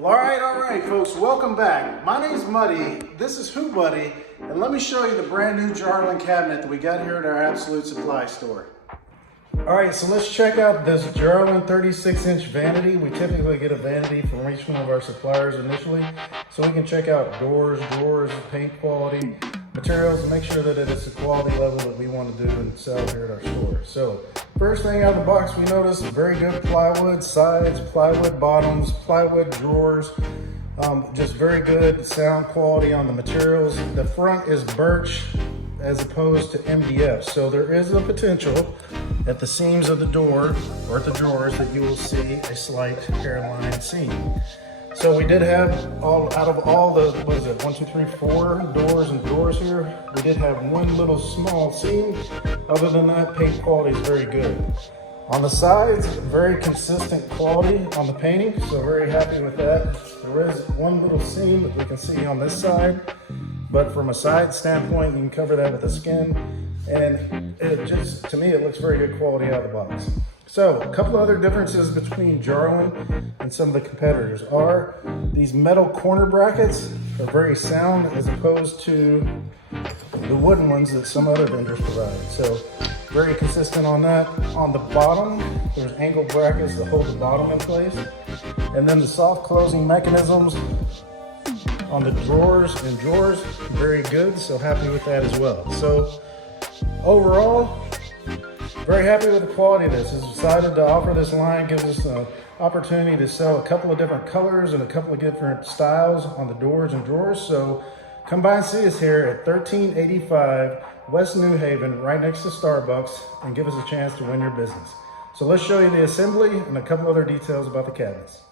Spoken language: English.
Well, all right, folks, welcome back. My name's Muddy, this is Who Buddy, and let me show you the brand new Jarlin cabinet that we got here at our Absolute Supply store. All right, so let's check out this Jarlin 36-inch vanity. We typically get a vanity from each one of our suppliers initially, so we can check out doors, drawers, paint quality, materials, and make sure that it is the quality level that we want to do and sell here at our store. So first thing out of the box, we notice very good plywood sides, plywood bottoms, plywood drawers, just very good sound quality on the materials. The front is birch as opposed to MDF, so there is a potential at the seams of the door or at the drawers that you will see a slight hairline seam. So we did have out of all the, 4 doors and drawers here, we did have one little small seam. Other than that, paint quality is very good. On the sides, very consistent quality on the painting, so very happy with that. There is one little seam that we can see on this side, but from a side standpoint, you can cover that with the skin, and it just, to me, it looks very good quality out of the box. So a couple of other differences between Jarlin and some of the competitors are these metal corner brackets are very sound as opposed to the wooden ones that some other vendors provide. So very consistent on that. On the bottom, there's angle brackets that hold the bottom in place. And then the soft closing mechanisms on the drawers, very good. So happy with that as well. So overall, very happy with the quality of this. It's decided to offer this line, gives us an opportunity to sell a couple of different colors and a couple of different styles on the doors and drawers. So come by and see us here at 1385 West New Haven, right next to Starbucks, and give us a chance to win your business. So let's show you the assembly and a couple other details about the cabinets.